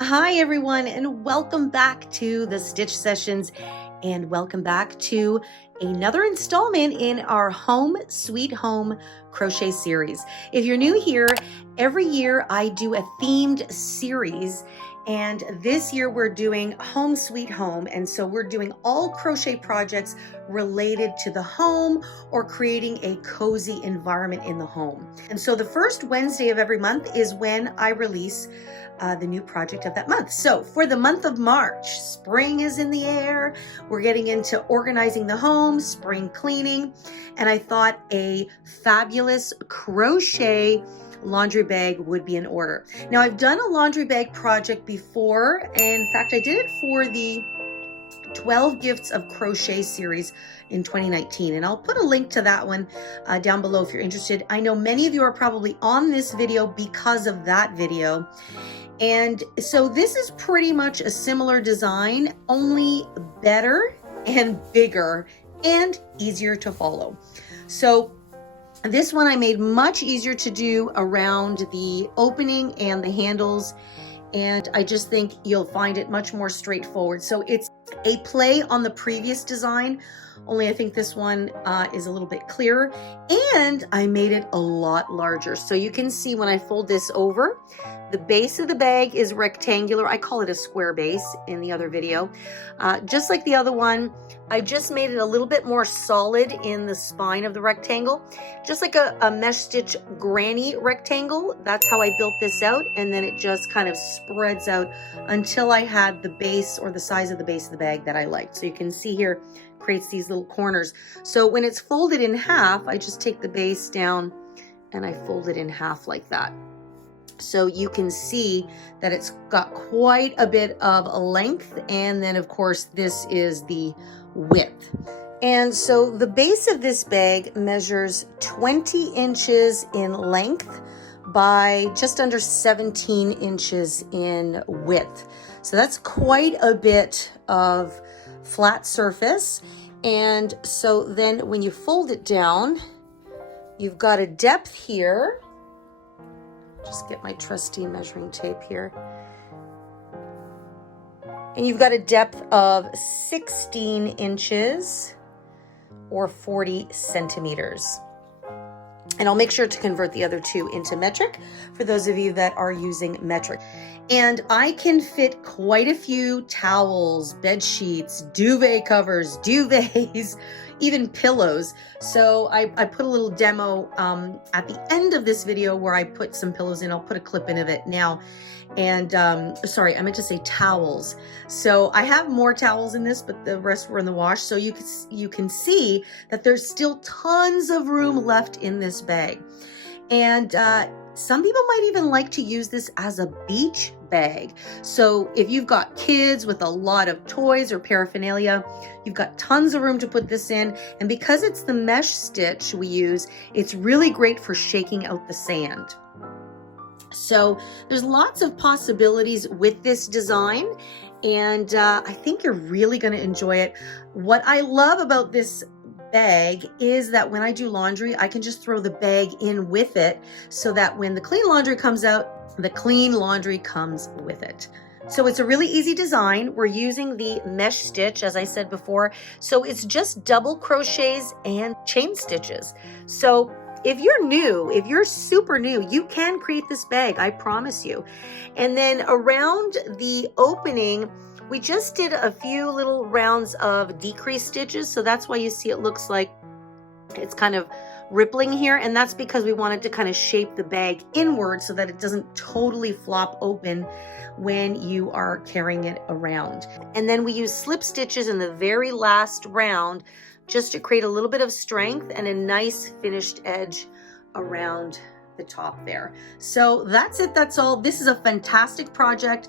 Hi everyone, and welcome back to the Stitch Sessions, and welcome back to another installment in our Home Sweet Home crochet series. If you're new here, every year I do a themed series, and this year we're doing Home Sweet Home, and so we're doing all crochet projects related to the home or creating a cozy environment in the home. And so the first Wednesday of every month is when I release the new project of that month. So for the month of March, spring is in the air. We're getting into organizing the home, spring cleaning, and I thought a fabulous crochet laundry bag would be in order. Now I've done a laundry bag project before, and in fact I did it for the 12 Gifts of Crochet series in 2019, and I'll put a link to that one down below if you're interested. I know many of you are probably on this video because of that video. And so this is pretty much a similar design, only better and bigger and easier to follow. So this one I made much easier to do around the opening and the handles, and I just think you'll find it much more straightforward. So it's a play on the previous design, only I think this one is a little bit clearer, and I made it a lot larger. So you can see when I fold this over, the base of the bag is rectangular. I call it a square base in the other video. Just like the other one, I just made it a little bit more solid in the spine of the rectangle, just like a mesh stitch granny rectangle. That's how I built this out, and then it just kind of spreads out until I had the base or the size of the base of the bag that I liked. So you can see here, creates these little corners. So when it's folded in half, I just take the base down and I fold it in half like that. So you can see that it's got quite a bit of length, and then of course this is the width. And so the base of this bag measures 20 inches in length by just under 17 inches in width. So that's quite a bit of flat surface. And so then when you fold it down, you've got a depth here. Just get my trusty measuring tape here. And you've got a depth of 16 inches or 40 centimeters. And I'll make sure to convert the other two into metric for those of you that are using metric. And I can fit quite a few towels, bed sheets, duvet covers, duvets, even pillows. So I put a little demo at the end of this video where I put some pillows in. I'll put a clip in of it now. And sorry, I meant to say towels. So I have more towels in this, but the rest were in the wash. So you can see that there's still tons of room left in this bag. And some people might even like to use this as a beach bag. So if you've got kids with a lot of toys or paraphernalia, you've got tons of room to put this in. And because it's the mesh stitch we use, it's really great for shaking out the sand. So there's lots of possibilities with this design, and I think you're really going to enjoy it. What I love about this bag is that when I do laundry, I can just throw the bag in with it so that when the clean laundry comes out, the clean laundry comes with it. So it's a really easy design. We're using the mesh stitch, as I said before. So it's just double crochets and chain stitches. So if you're new, if you're super new, you can create this bag, I promise you. And then around the opening, we just did a few little rounds of decrease stitches. So that's why you see it looks like it's kind of rippling here. And that's because we wanted to kind of shape the bag inward so that it doesn't totally flop open when you are carrying it around. And then we use slip stitches in the very last round just to create a little bit of strength and a nice finished edge around the top there. So that's it, that's all. This is a fantastic project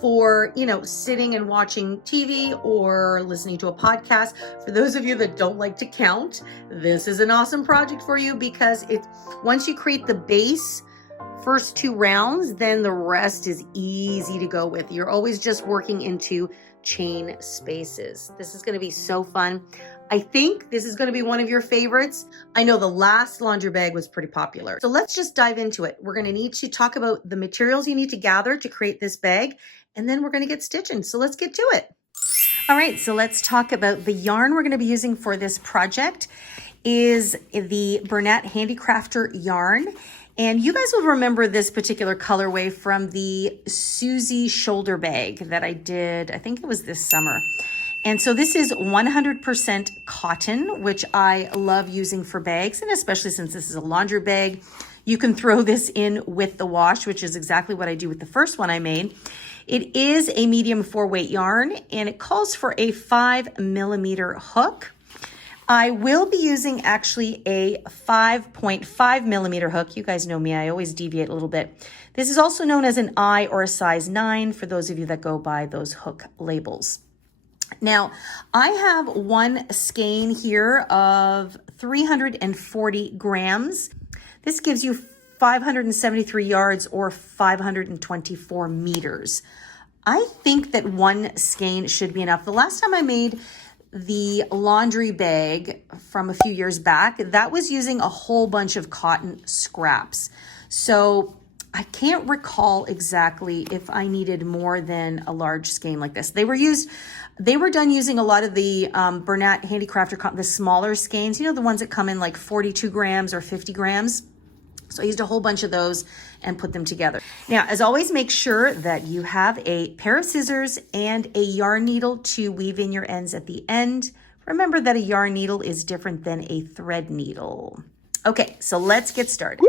for, you know, sitting and watching TV or listening to a podcast. For those of you that don't like to count, this is an awesome project for you, because it's, once you create the base, first 2 rounds, then the rest is easy to go with. You're always just working into chain spaces. This is going to be so fun. I think this is going to be one of your favorites. I know the last laundry bag was pretty popular. So let's just dive into it. We're going to need to talk about the materials you need to gather to create this bag, and then we're going to get stitching. So let's get to it. All right, so let's talk about the yarn we're going to be using for this project. Is the Bernat Handicrafter yarn. And you guys will remember this particular colorway from the Susie shoulder bag that I did, I think it was this summer. And so this is 100% cotton, which I love using for bags, and especially since this is a laundry bag, you can throw this in with the wash, which is exactly what I do with the first one I made. It is a medium 4-weight yarn, and it calls for a 5mm hook. I will be using actually a 5.5mm hook. You guys know me, I always deviate a little bit. This is also known as an I or a size 9 for those of you that go by those hook labels. Now, I have one skein here of 340 grams. This gives you 573 yards or 524 meters. I think that one skein should be enough. The last time I made the laundry bag from a few years back, that was using a whole bunch of cotton scraps. So I can't recall exactly if I needed more than a large skein like this. They were done using a lot of the Bernat Handicrafter cotton, the smaller skeins, you know, the ones that come in like 42 grams or 50 grams. So I used a whole bunch of those and put them together. Now, as always, make sure that you have a pair of scissors and a yarn needle to weave in your ends at the end. Remember that a yarn needle is different than a thread needle. Okay, so let's get started.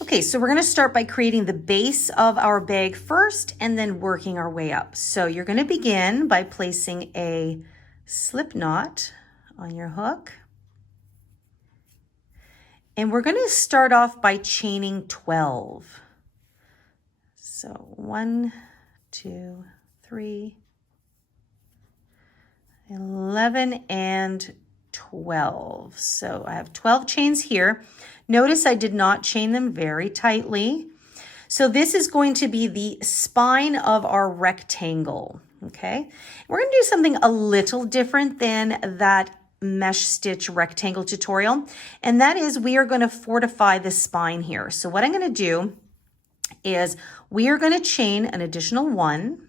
Okay, so we're gonna start by creating the base of our bag first and then working our way up. So you're gonna begin by placing a slip knot on your hook. And we're gonna start off by chaining 12. So 1, 2, 3, 11, and 12. So I have 12 chains here. Notice I did not chain them very tightly. So this is going to be the spine of our rectangle, okay? We're gonna do something a little different than that mesh stitch rectangle tutorial, and that is we are gonna fortify the spine here. So what I'm gonna do is we are gonna chain an additional 1,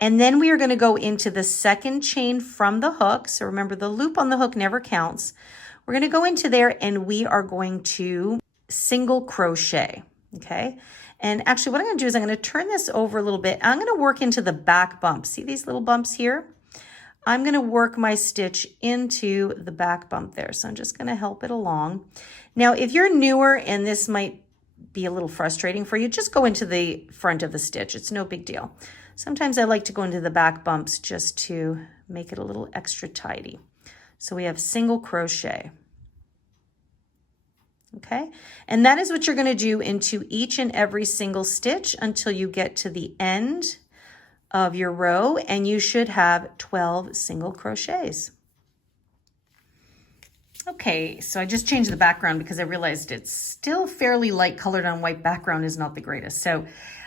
and then we are going to go into the second chain from the hook. So remember, the loop on the hook never counts. We're going to go into there and we are going to single crochet, okay? And actually what I'm going to do is I'm going to turn this over a little bit. I'm going to work into the back bump. See these little bumps here? I'm going to work my stitch into the back bump there. So I'm just going to help it along. Now, if you're newer and this might be a little frustrating for you, just go into the front of the stitch. It's no big deal. Sometimes I like to go into the back bumps just to make it a little extra tidy. So we have single crochet. Okay, and that is what you're going to do into each and every single stitch until you get to the end of your row, and you should have 12 single crochets. Okay, so I just changed the background because I realized it's still fairly light colored on white background is not the greatest. So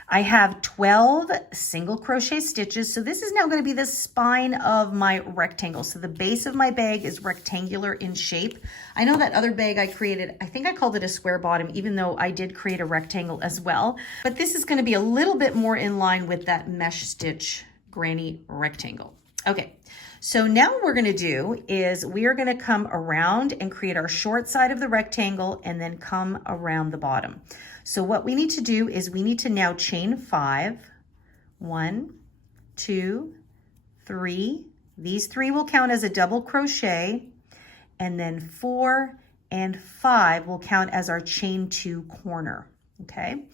I have 12 single crochet stitches. So this is now going to be the spine of my rectangle. So the base of my bag is rectangular in shape. I know that other bag I created, I think I called it a square bottom, even though I did create a rectangle as well. But this is going to be a little bit more in line with that mesh stitch granny rectangle. Okay, so now what we're going to do is we are going to come around and create our short side of the rectangle and then come around the bottom. So what we need to do is we need to now chain 5. 1, 2, 3. These 3 will count as a double crochet, and then 4 and 5 will count as our chain 2 corner, okay?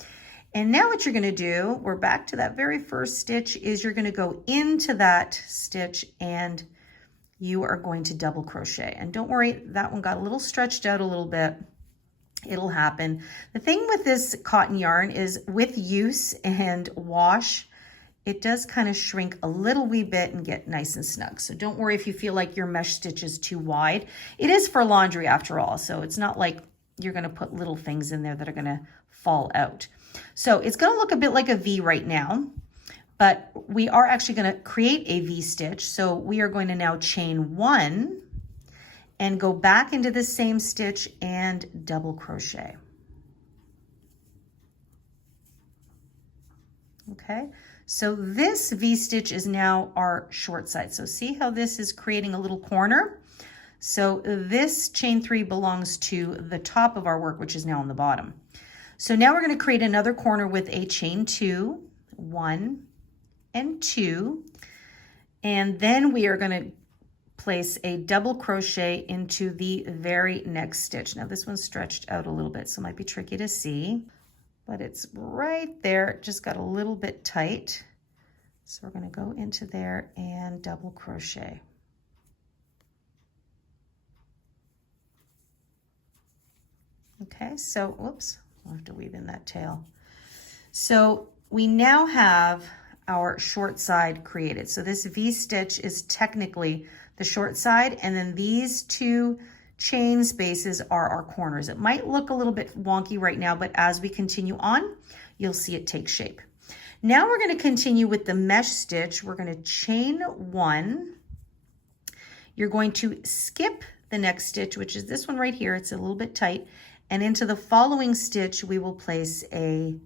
And now what you're gonna do, we're back to that very first stitch, is you're gonna go into that stitch and you are going to double crochet. And don't worry, that one got a little stretched out a little bit. It'll happen. The thing with this cotton yarn is with use and wash, it does kind of shrink a little wee bit and get nice and snug. So don't worry if you feel like your mesh stitch is too wide. It is for laundry after all, so it's not like you're gonna put little things in there that are gonna fall out. So it's gonna look a bit like a V right now, but we are actually gonna create a V stitch. So we are going to now chain 1 and go back into the same stitch and double crochet. Okay, so this V stitch is now our short side. So see how this is creating a little corner? So this chain 3 belongs to the top of our work, which is now on the bottom. So now we're going to create another corner with a chain 2, 1 and 2, and then we are going to place a double crochet into the very next stitch. Now this one's stretched out a little bit, so it might be tricky to see, but it's right there. It just got a little bit tight. So we're going to go into there and double crochet. Okay, so whoops, I'll have to weave in that tail. So we now have our short side created. So this V stitch is technically the short side, and then these 2 chain spaces are our corners. It might look a little bit wonky right now, but as we continue on, you'll see it take shape. Now we're going to continue with the mesh stitch. We're going to chain 1. You're going to skip the next stitch, which is this one right here. It's a little bit tight. And into the following stitch, we will place a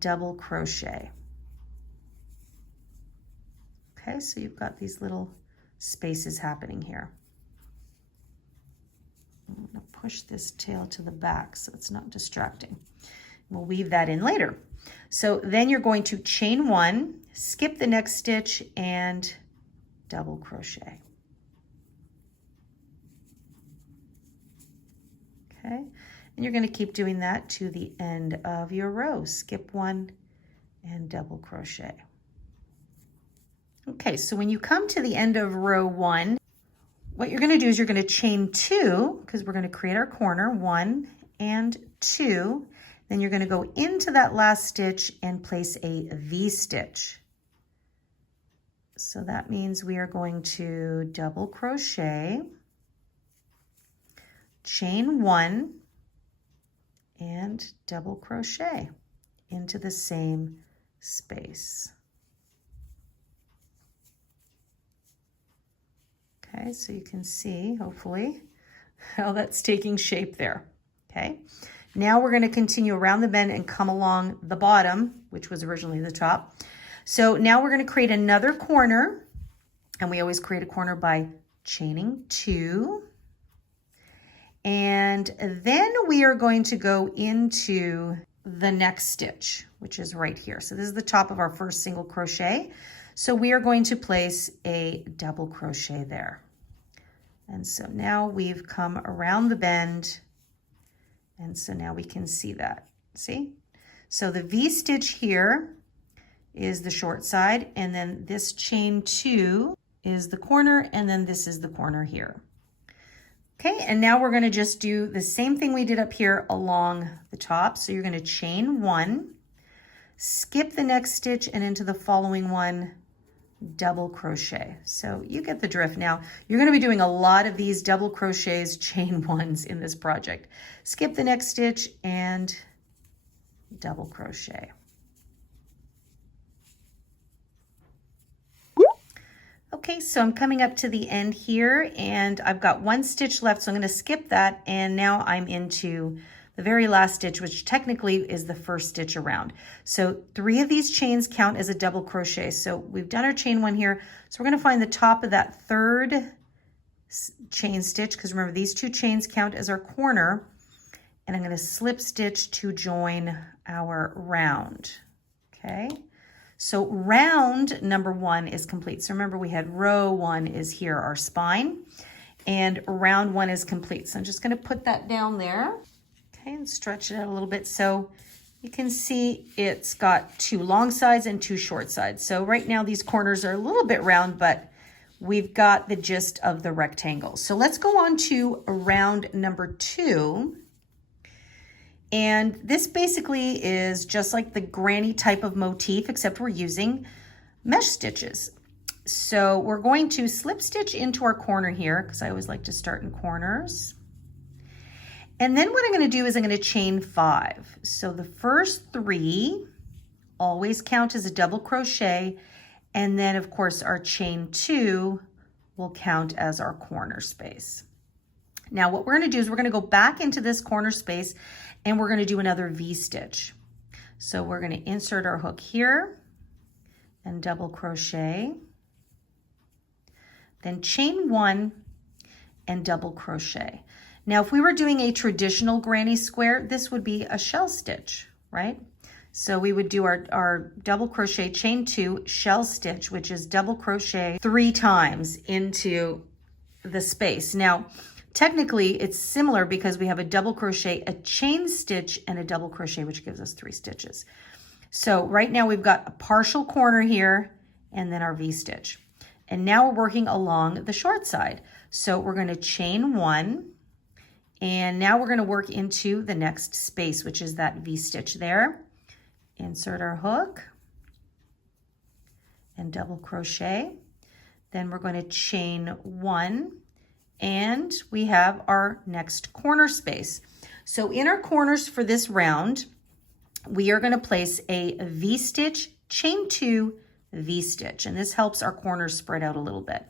double crochet. Okay, so you've got these little spaces happening here. I'm going to push this tail to the back so it's not distracting. We'll weave that in later. So then you're going to chain 1, skip the next stitch, and double crochet. Okay, and you're going to keep doing that to the end of your row. Skip 1 and double crochet. Okay, so when you come to the end of row 1, what you're going to do is you're going to chain 2, because we're going to create our corner, 1 and 2. Then you're going to go into that last stitch and place a V stitch. So that means we are going to double crochet, chain 1, and double crochet into the same space. Okay, so you can see, hopefully, how that's taking shape there. Okay, now we're going to continue around the bend and come along the bottom, which was originally the top. So now we're going to create another corner, and we always create a corner by chaining 2. And then we are going to go into the next stitch, which is right here. So this is the top of our first single crochet. So we are going to place a double crochet there. And so now we've come around the bend, and so now we can see that, see? So the V stitch here is the short side, and then this chain 2 is the corner, and then this is the corner here. Okay, and now we're going to just do the same thing we did up here along the top. So you're going to chain 1, skip the next stitch, and into the following one, double crochet. So you get the drift. Now you're going to be doing a lot of these double crochets, chain 1s in this project. Skip the next stitch and double crochet. Okay, so I'm coming up to the end here, and I've got 1 stitch left, so I'm going to skip that, and now I'm into the very last stitch, which technically is the first stitch around. So 3 of these chains count as a double crochet. So we've done our chain 1 here. So we're going to find the top of that 3rd chain stitch, because remember these 2 chains count as our corner, and I'm going to slip stitch to join our round. Okay, so round number 1 is complete. So remember we had row 1 is here, our spine, and round 1 is complete. So I'm just going to put that down there. Okay, and stretch it out a little bit so you can see it's got 2 long sides and 2 short sides. So right now these corners are a little bit round, but we've got the gist of the rectangle. So let's go on to round number 2. And this basically is just like the granny type of motif, except we're using mesh stitches. So we're going to slip stitch into our corner here, because I always like to start in corners. And then what I'm going to do is I'm going to chain 5. So the first 3 always count as a double crochet, and then of course our chain 2 will count as our corner space. Now what we're going to do is we're going to go back into this corner space and we're going to do another V-stitch. So we're going to insert our hook here and double crochet, then chain 1 and double crochet. Now if we were doing a traditional granny square, this would be a shell stitch, right? So we would do our double crochet, chain 2, shell stitch, which is double crochet 3 times into the space. Now, technically it's similar because we have a double crochet, a chain stitch, and a double crochet, which gives us 3 stitches. So right now we've got a partial corner here and then our V-stitch. And now we're working along the short side. So we're going to chain 1, and now we're going to work into the next space, which is that V-stitch there. Insert our hook and double crochet. Then we're going to chain 1, and we have our next corner space. So in our corners for this round, we are going to place a V-stitch, chain 2, V-stitch, and this helps our corners spread out a little bit.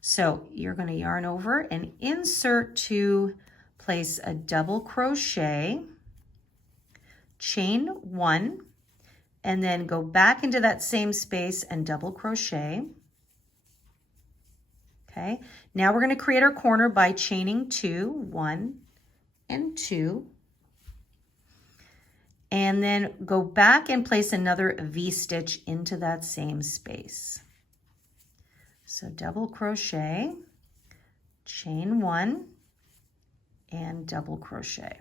So you're going to yarn over and insert to place a double crochet, chain 1, and then go back into that same space and double crochet. Okay, now we're going to create our corner by chaining 2, 1 and 2, and then go back and place another V-stitch into that same space. So double crochet, chain 1 and double crochet.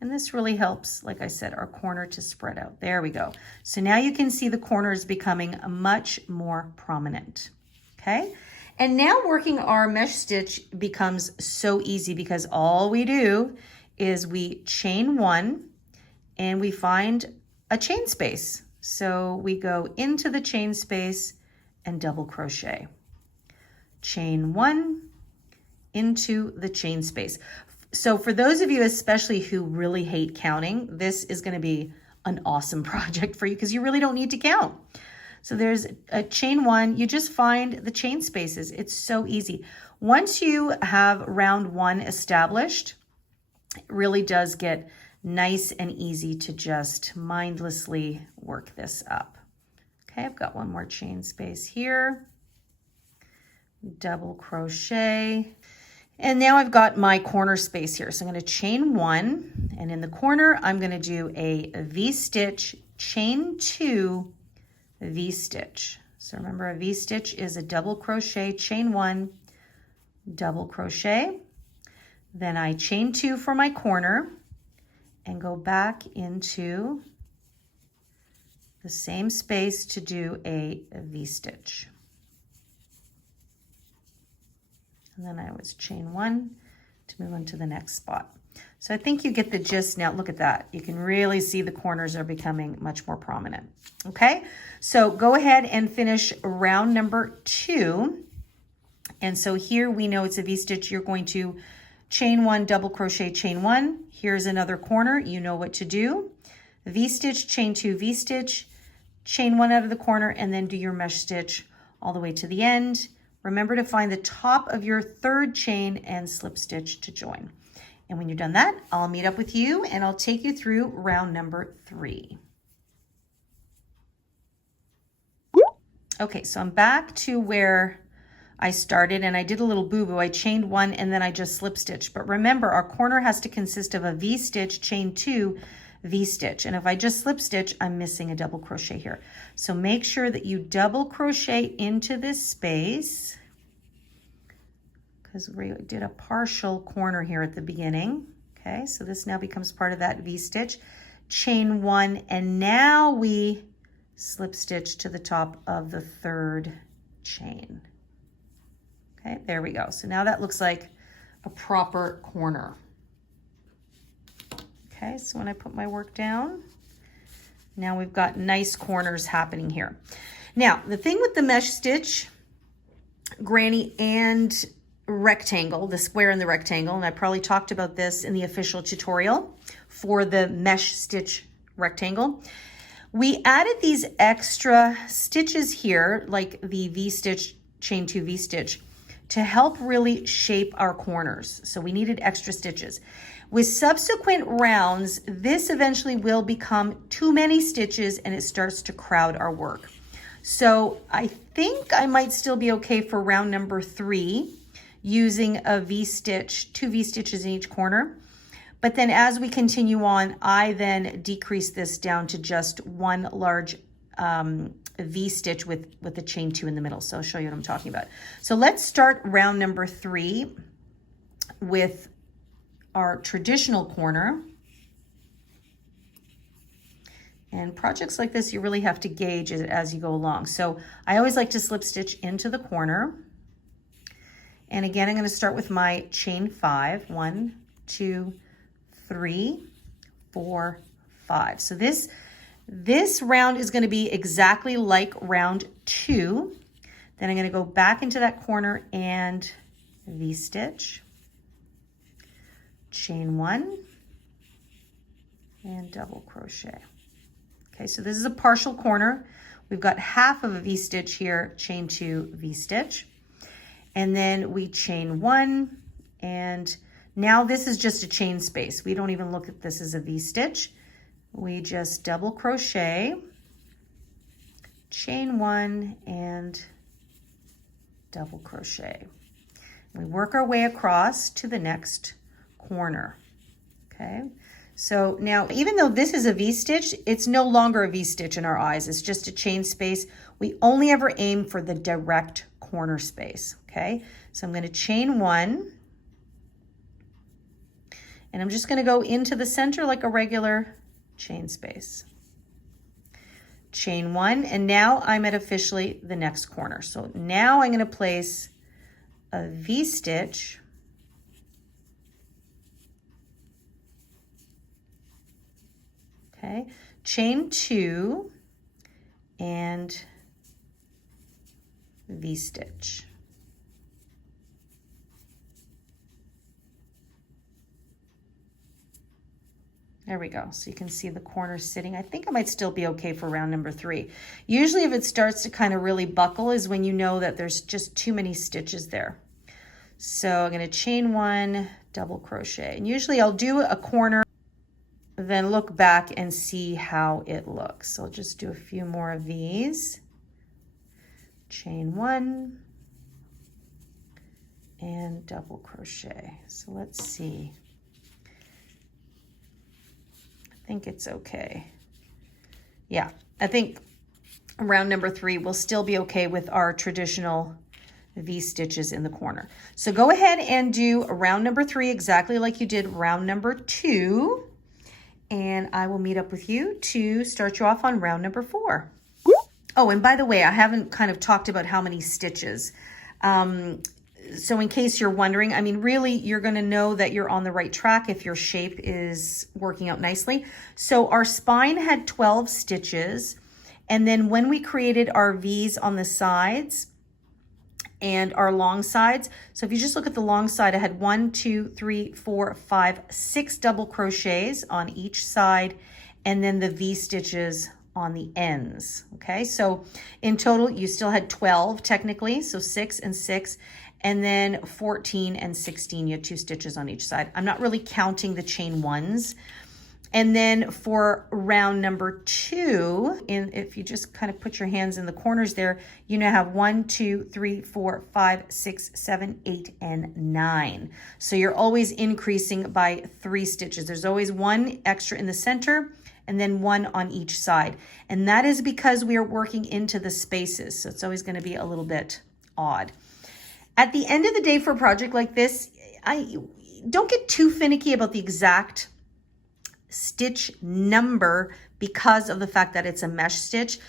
And this really helps, like I said, our corner to spread out. There we go. So now you can see the corner is becoming much more prominent. Okay. And now working our mesh stitch becomes so easy because all we do is we chain 1 and we find a chain space. So we go into the chain space and double crochet. Chain 1 into the chain space. So for those of you especially who really hate counting, this is going to be an awesome project for you because you really don't need to count. So there's a chain 1, you just find the chain spaces. It's so easy. Once you have round 1 established, it really does get nice and easy to just mindlessly work this up. Okay, I've got one more chain space here. Double crochet. And now I've got my corner space here. So I'm going to chain 1, and in the corner, I'm going to do a V-stitch, chain 2, V-stitch. So remember, a V-stitch is a double crochet, chain 1, double crochet. Then I chain 2 for my corner and go back into the same space to do a V-stitch. And then I always chain 1 to move on to the next spot. So I think you get the gist now. Look at that. You can really see the corners are becoming much more prominent. Okay, so go ahead and finish round number 2. And so here we know it's a V-stitch. You're going to chain 1, double crochet, chain 1. Here's another corner. You know what to do. V-stitch, chain 2, V-stitch, chain 1 out of the corner, and then do your mesh stitch all the way to the end. Remember to find the top of your 3rd chain and slip stitch to join. And when you're done that, I'll meet up with you and I'll take you through round number 3. Okay, so I'm back to where I started and I did a little boo-boo. I chained 1 and then I just slip stitched. But remember, our corner has to consist of a V-stitch, chain 2, V-stitch. And if I just slip stitch, I'm missing a double crochet here. So make sure that you double crochet into this space because we did a partial corner here at the beginning. Okay, so this now becomes part of that V-stitch. Chain 1, and now we slip stitch to the top of the 3rd chain. Okay, there we go. So now that looks like a proper corner. Okay, so when I put my work down, now we've got nice corners happening here. Now, the thing with the mesh stitch, granny and rectangle, the square and the rectangle, and I probably talked about this in the official tutorial for the mesh stitch rectangle. We added these extra stitches here, like the V-stitch, chain 2 V-stitch, to help really shape our corners. So we needed extra stitches. With subsequent rounds, this eventually will become too many stitches and it starts to crowd our work. So I think I might still be okay for round number 3 using a V-stitch, 2 V-stitches in each corner. But then as we continue on, I then decrease this down to just one large V-stitch with a chain 2 in the middle. So I'll show you what I'm talking about. So let's start round number 3 with our traditional corner. And projects like this, you really have to gauge it as you go along. So I always like to slip stitch into the corner. And again, I'm going to start with my chain 5. 1, 2, 3, 4, 5. So this round is going to be exactly like round 2. Then I'm going to go back into that corner and V-stitch, chain 1, and double crochet. Okay, so this is a partial corner. We've got half of a V-stitch here, chain 2, V-stitch. And then we chain 1, and now this is just a chain space. We don't even look at this as a V-stitch. We just double crochet, chain 1, and double crochet. We work our way across to the next corner, okay? So now, even though this is a V-stitch, it's no longer a V-stitch in our eyes. It's just a chain space. We only ever aim for the direct corner space, okay? So I'm going to chain 1, and I'm just going to go into the center like a regular chain space. Chain 1, and now I'm at officially the next corner. So now I'm going to place a V-stitch, okay, chain 2, and V-stitch. There we go. So you can see the corners sitting. I think I might still be okay for round number 3. Usually if it starts to kind of really buckle is when you know that there's just too many stitches there. So I'm going to chain 1, double crochet. And usually I'll do a corner, then look back and see how it looks. So I'll just do a few more of these. Chain 1 and double crochet. So let's see. I think it's okay. Yeah, I think round number 3 will still be okay with our traditional V-stitches in the corner. So go ahead and do round number 3 exactly like you did round number 2. And I will meet up with you to start you off on round number 4. Oh, and by the way, I haven't kind of talked about how many stitches. So in case you're wondering, I mean, really, you're going to know that you're on the right track if your shape is working out nicely. So our spine had 12 stitches. And then when we created our V's on the sides and our long sides, so if you just look at the long side, I had 1, 2, 3, 4, 5, 6 double crochets on each side, and then the V stitches on the ends. Okay, so in total, you still had 12 technically, so 6 and 6. And then 14 and 16, you had 2 stitches on each side. I'm not really counting the chain 1s. And then for round number 2, if you just kind of put your hands in the corners there, you now have 1, 2, 3, 4, 5, 6, 7, 8, and 9. So you're always increasing by 3 stitches. There's always 1 extra in the center and then 1 on each side. And that is because we are working into the spaces. So it's always going to be a little bit odd. At the end of the day for a project like this, I don't get too finicky about the exact stitch number because of the fact that it's a mesh stitch.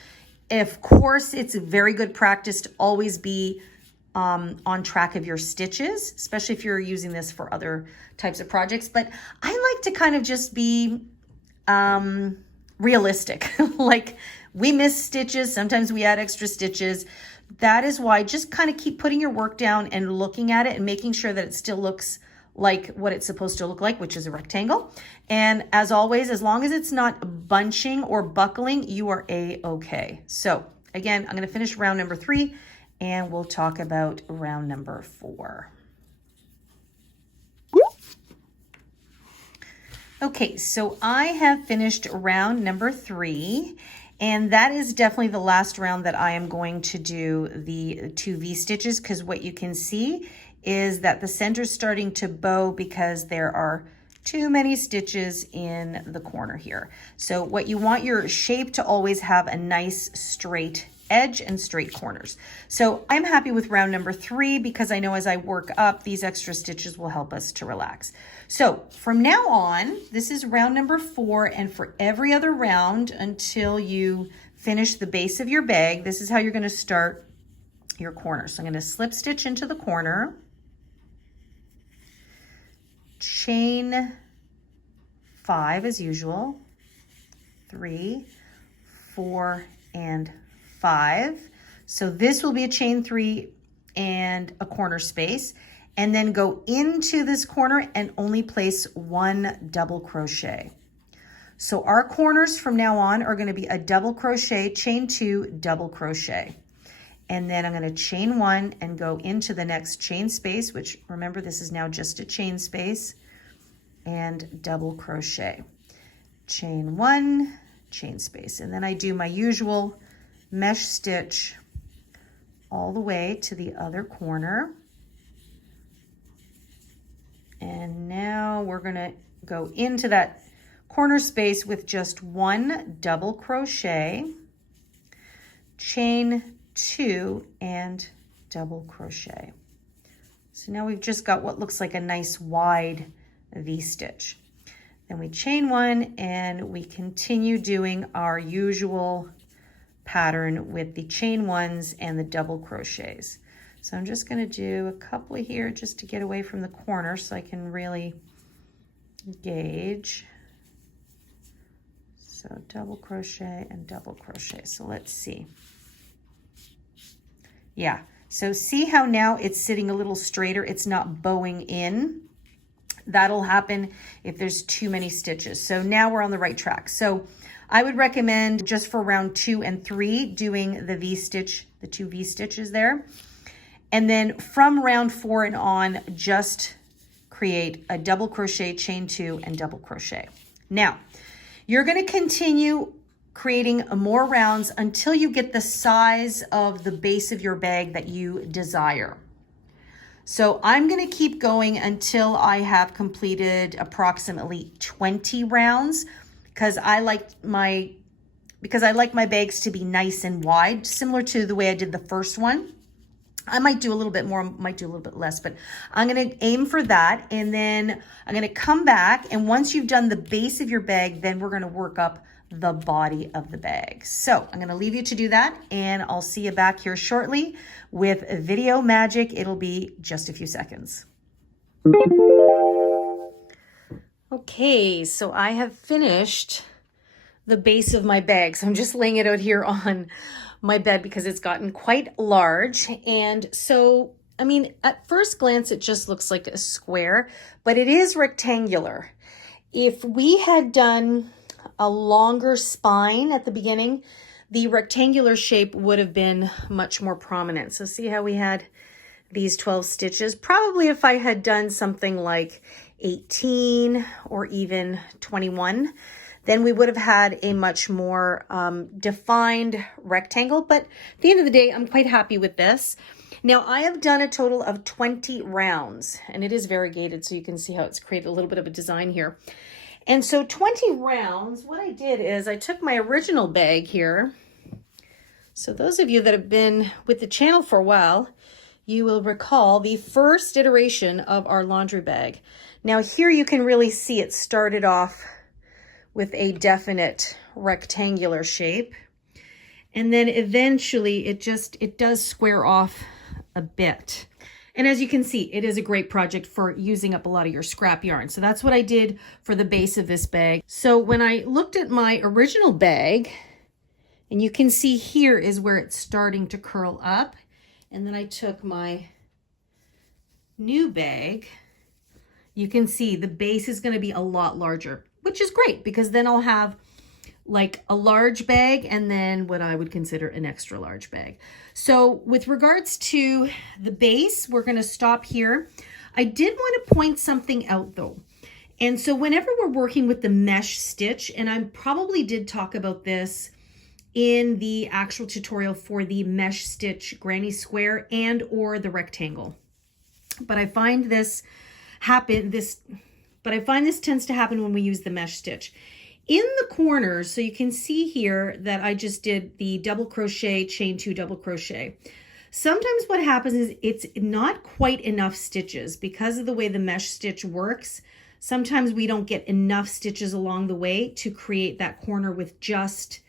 Of course, it's very good practice to always be on track of your stitches, especially if you're using this for other types of projects. But I like to kind of just be realistic. Like, we miss stitches, sometimes we add extra stitches. That is why just kind of keep putting your work down and looking at it and making sure that it still looks like what it's supposed to look like, which is a rectangle. And as always, as long as it's not bunching or buckling, you are a-okay. So again, I'm going to finish round number 3 and we'll talk about round number 4. Okay, so I have finished round number 3, and that is definitely the last round that I am going to do the 2 V-stitches, because what you can see is that the center's starting to bow because there are too many stitches in the corner here. So what you want your shape to always have a nice straight edge and straight corners. So I'm happy with round number 3 because I know as I work up, these extra stitches will help us to relax. So from now on, this is round number 4, and for every other round until you finish the base of your bag, this is how you're going to start your corner. So I'm going to slip stitch into the corner, chain 5 as usual, 3, 4, and 5. So this will be a chain 3 and a corner space, and then go into this corner and only place 1 double crochet. So our corners from now on are going to be a double crochet, chain 2, double crochet. And then I'm going to chain 1 and go into the next chain space, which remember this is now just a chain space, and double crochet. Chain 1, chain space. And then I do my usual mesh stitch all the way to the other corner. And now we're going to go into that corner space with just 1 double crochet, chain 2, and double crochet. So now we've just got what looks like a nice wide V-stitch. Then we chain 1 and we continue doing our usual pattern with the chain 1s and the double crochets. So I'm just going to do a couple here just to get away from the corner so I can really gauge. So double crochet and double crochet. So let's see. Yeah, so see how now it's sitting a little straighter, it's not bowing in. That'll happen if there's too many stitches. So now we're on the right track. So I would recommend just for round 2 and 3 doing the V-stitch, the 2 V-stitches there. And then from round 4 and on, just create a double crochet, chain 2, and double crochet. Now, you're going to continue creating more rounds until you get the size of the base of your bag that you desire. So I'm going to keep going until I have completed approximately 20 rounds because I like my bags to be nice and wide, similar to the way I did the first one. I might do a little bit more, might do a little bit less, but I'm going to aim for that. And then I'm going to come back. And once you've done the base of your bag, then we're going to work up the body of the bag. So I'm going to leave you to do that. And I'll see you back here shortly with video magic. It'll be just a few seconds. Okay, so I have finished the base of my bag. So I'm just laying it out here on my bed because it's gotten quite large. And so, I mean, at first glance, it just looks like a square, but it is rectangular. If we had done a longer spine at the beginning, the rectangular shape would have been much more prominent. So see how we had these 12 stitches? Probably if I had done something like 18 or even 21, then we would have had a much more defined rectangle. But at the end of the day, I'm quite happy with this. Now, I have done a total of 20 rounds, and it is variegated, so you can see how it's created a little bit of a design here. And so 20 rounds, what I did is I took my original bag here. So those of you that have been with the channel for a while, you will recall the first iteration of our laundry bag. Now here you can really see it started off with a definite rectangular shape. And then eventually it does square off a bit. And as you can see, it is a great project for using up a lot of your scrap yarn. So that's what I did for the base of this bag. So when I looked at my original bag, and you can see here is where it's starting to curl up. And then I took my new bag. You can see the base is going to be a lot larger, which is great because then I'll have like a large bag and then what I would consider an extra large bag. So with regards to the base, we're going to stop here. I did want to point something out though. And so whenever we're working with the mesh stitch, and I probably did talk about this in the actual tutorial for the mesh stitch granny square and or the rectangle. But I find this tends to happen when we use the mesh stitch. In the corners, so you can see here that I just did the double crochet, chain 2, double crochet. Sometimes what happens is it's not quite enough stitches because of the way the mesh stitch works. Sometimes we don't get enough stitches along the way to create that corner with just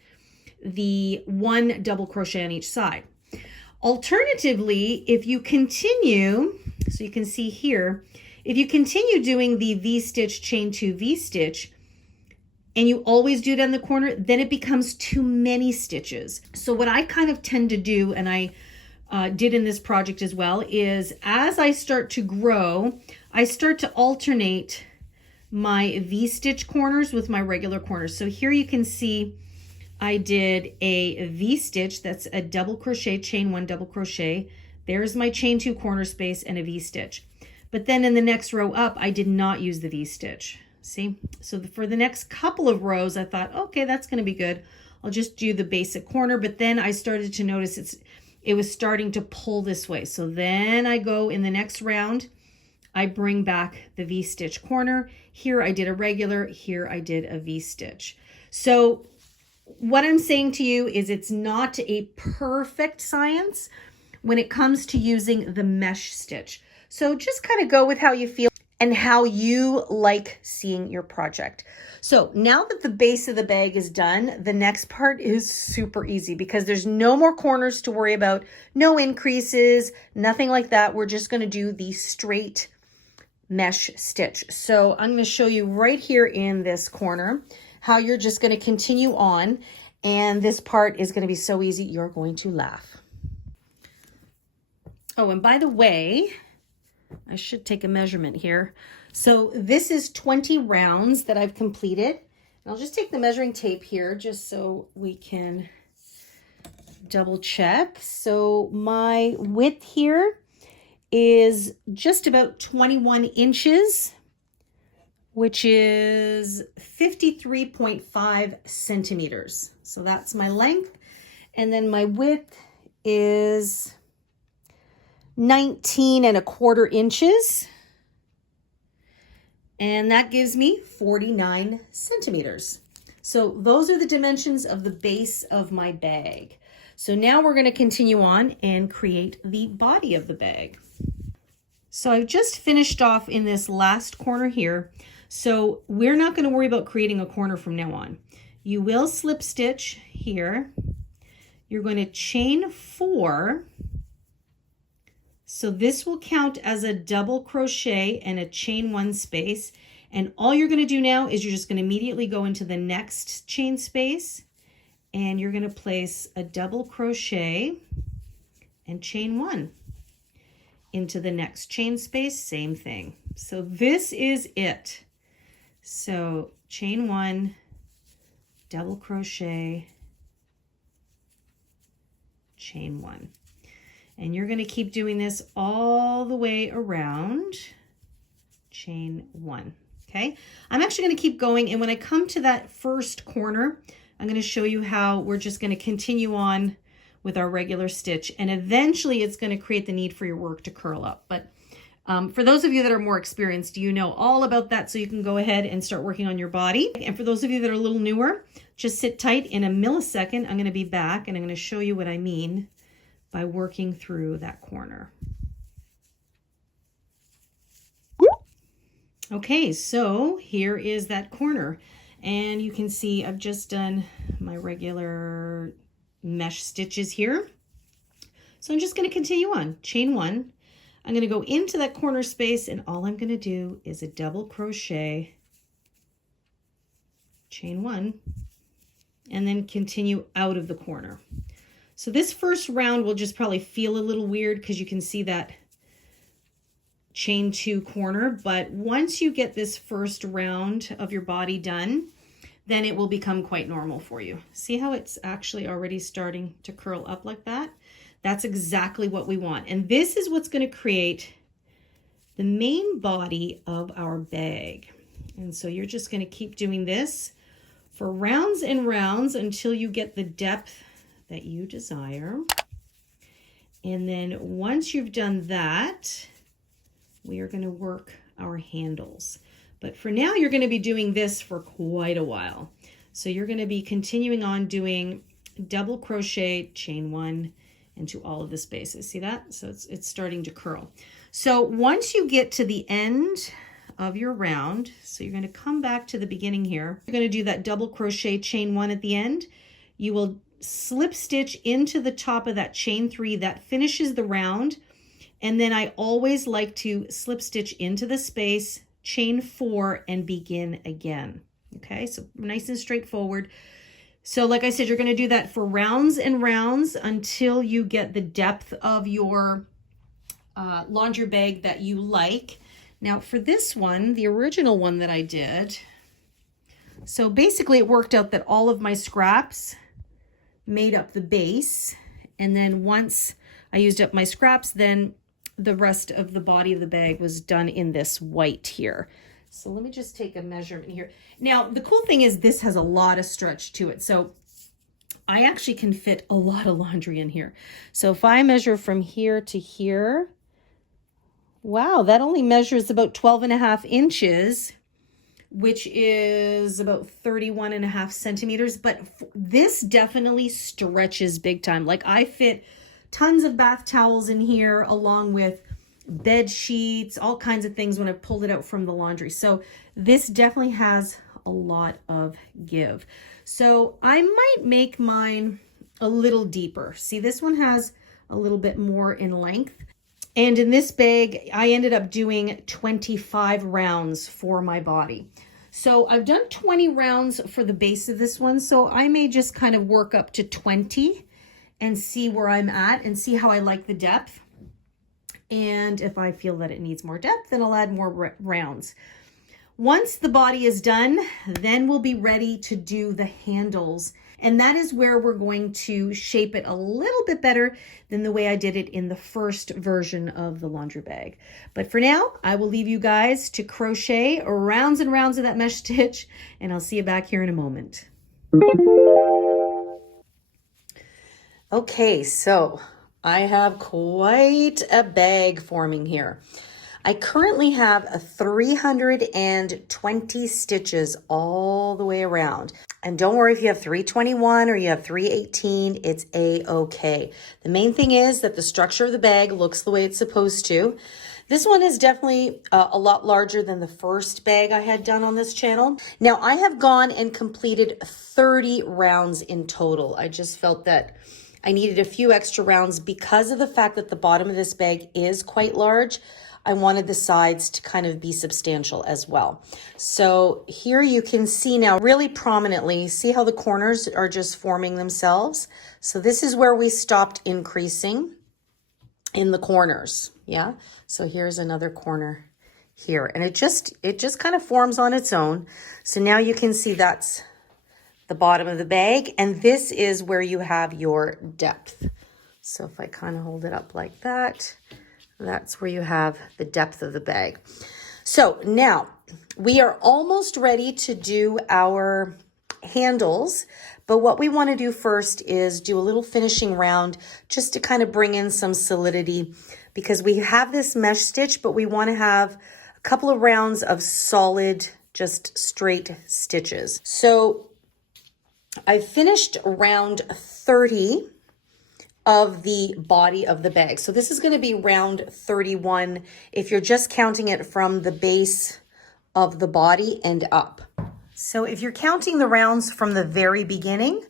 the one double crochet on each side. Alternatively, if you continue, so you can see here, if you continue doing the V-stitch, chain 2, V-stitch, and you always do it on the corner, then it becomes too many stitches. So what I kind of tend to do, and I did in this project as well, is as I start to grow, I start to alternate my V-stitch corners with my regular corners. So here you can see I did a V-stitch, that's a double crochet, chain 1, double crochet. There's my chain 2 corner space and a V-stitch. But then in the next row up, I did not use the V-stitch. See, so for the next couple of rows, I thought, okay, that's going to be good. I'll just do the basic corner. But then I started to notice it was starting to pull this way. So then I go in the next round, I bring back the V-stitch corner. Here I did a regular, here I did a V-stitch. So what I'm saying to you is it's not a perfect science when it comes to using the mesh stitch. So just kind of go with how you feel and how you like seeing your project. So now that the base of the bag is done, the next part is super easy because there's no more corners to worry about, no increases, nothing like that. We're just going to do the straight mesh stitch. So I'm going to show you right here in this corner how you're just going to continue on. And this part is going to be so easy, you're going to laugh. Oh, and by the way, I should take a measurement here. So this is 20 rounds that I've completed. And I'll just take the measuring tape here just so we can double check. So my width here is just about 21 inches, which is 53.5 centimeters. So that's my length. And then my width is 19.25 inches. And that gives me 49 centimeters. So those are the dimensions of the base of my bag. So now we're going to continue on and create the body of the bag. So I've just finished off in this last corner here. So we're not going to worry about creating a corner from now on. You will slip stitch here. You're going to chain 4. So this will count as a double crochet and a chain 1 space. And all you're going to do now is you're just going to immediately go into the next chain space and you're going to place a double crochet and chain 1 into the next chain space, same thing. So this is it. So chain 1, double crochet, chain 1. And you're going to keep doing this all the way around, chain 1, okay? I'm actually going to keep going, and when I come to that first corner, I'm going to show you how we're just going to continue on with our regular stitch, and eventually it's going to create the need for your work to curl up. But for those of you that are more experienced, you know all about that, so you can go ahead and start working on your body. And for those of you that are a little newer, just sit tight. In a millisecond, I'm going to be back, and I'm going to show you what I mean by working through that corner. Okay, so here is that corner, and you can see I've just done my regular mesh stitches here. So I'm just going to continue on. Chain 1. I'm going to go into that corner space, and all I'm going to do is a double crochet, chain 1, and then continue out of the corner. So this first round will just probably feel a little weird because you can see that chain 2 corner, but once you get this first round of your body done, then it will become quite normal for you. See how it's actually already starting to curl up like that? That's exactly what we want. And this is what's going to create the main body of our bag. And so you're just going to keep doing this for rounds and rounds until you get the depth that you desire. And then once you've done that, we are going to work our handles. But for now, you're going to be doing this for quite a while. So you're going to be continuing on doing double crochet, chain 1, into all of the spaces. See that? So it's starting to curl. So once you get to the end of your round, so you're going to come back to the beginning here. You're going to do that double crochet, chain 1 at the end. You will slip stitch into the top of that chain 3 that finishes the round. And then I always like to slip stitch into the space, chain 4, and begin again. Okay, so nice and straightforward. So like I said, you're going to do that for rounds and rounds until you get the depth of your laundry bag that you like. Now for this one, the original one that I did, so basically it worked out that all of my scraps made up the base. And then once I used up my scraps, then the rest of the body of the bag was done in this white here. So let me just take a measurement here. Now, the cool thing is this has a lot of stretch to it. So I actually can fit a lot of laundry in here. So if I measure from here to here, wow, that only measures about 12.5 inches, which is about 31.5 centimeters. But this definitely stretches big time. Like I fit tons of bath towels in here along with bed sheets, all kinds of things when I pulled it out from the laundry. So this definitely has a lot of give. So I might make mine a little deeper. See, this one has a little bit more in length. And in this bag, I ended up doing 25 rounds for my body. So I've done 20 rounds for the base of this one. So I may just kind of work up to 20 and see where I'm at and see how I like the depth. And if I feel that it needs more depth, then I'll add more rounds. Once the body is done, then we'll be ready to do the handles. And that is where we're going to shape it a little bit better than the way I did it in the first version of the laundry bag. But for now, I will leave you guys to crochet rounds and rounds of that mesh stitch, and I'll see you back here in a moment. Okay, so I have quite a bag forming here. I currently have 320 stitches all the way around. And don't worry if you have 321 or you have 318, it's a-okay. The main thing is that the structure of the bag looks the way it's supposed to. This one is definitely a lot larger than the first bag I had done on this channel. Now I have gone and completed 30 rounds in total. I just felt that I needed a few extra rounds because of the fact that the bottom of this bag is quite large. I wanted the sides to kind of be substantial as well. So here you can see now really prominently, see how the corners are just forming themselves. So this is where we stopped increasing in the corners. Yeah. So here's another corner here, and it just kind of forms on its own. So now you can see that's the bottom of the bag, and this is where you have your depth. So if I kind of hold it up like that, that's where you have the depth of the bag. So now we are almost ready to do our handles, but what we want to do first is do a little finishing round just to kind of bring in some solidity, because we have this mesh stitch, but we want to have a couple of rounds of solid, just straight stitches. So I finished round 30 of the body of the bag. So this is going to be round 31 if you're just counting it from the base of the body and up. So if you're counting the rounds from the very beginning,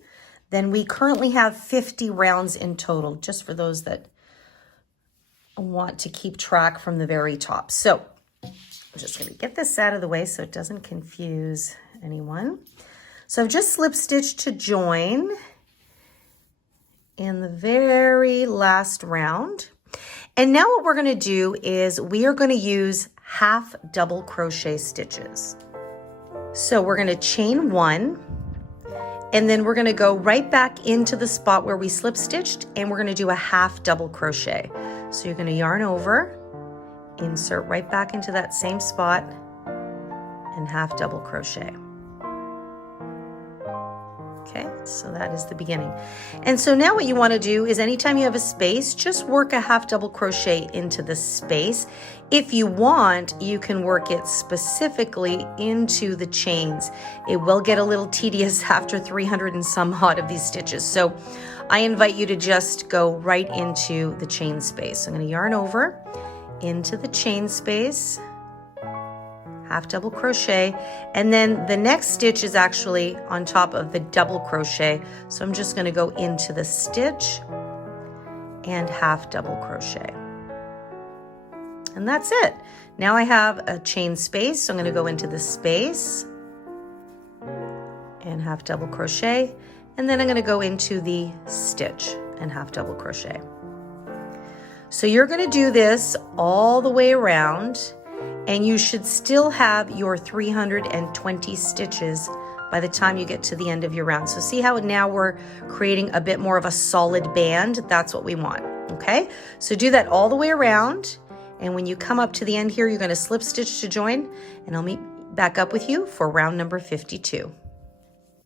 then we currently have 50 rounds in total, just for those that want to keep track from the very top. So I'm just going to get this out of the way so it doesn't confuse anyone. So I've just slip stitched to join in the very last round. And now what we're going to do is we are going to use half double crochet stitches. So we're going to chain 1, and then we're going to go right back into the spot where we slip stitched, and we're going to do a half double crochet. So you're going to yarn over, insert right back into that same spot, and half double crochet. Okay, so that is the beginning. And so now what you want to do is anytime you have a space, just work a half double crochet into the space. If you want, you can work it specifically into the chains. It will get a little tedious after 300 and some odd of these stitches. So I invite you to just go right into the chain space. I'm going to yarn over into the chain space, half double crochet, and then the next stitch is actually on top of the double crochet. So I'm just going to go into the stitch and half double crochet. And that's it. Now I have a chain space, so I'm going to go into the space and half double crochet, and then I'm going to go into the stitch and half double crochet. So you're going to do this all the way around, and you should still have your 320 stitches by the time you get to the end of your round. So see how now we're creating a bit more of a solid band? That's what we want, okay? So do that all the way around, and when you come up to the end here, you're going to slip stitch to join, and I'll meet back up with you for round number 52.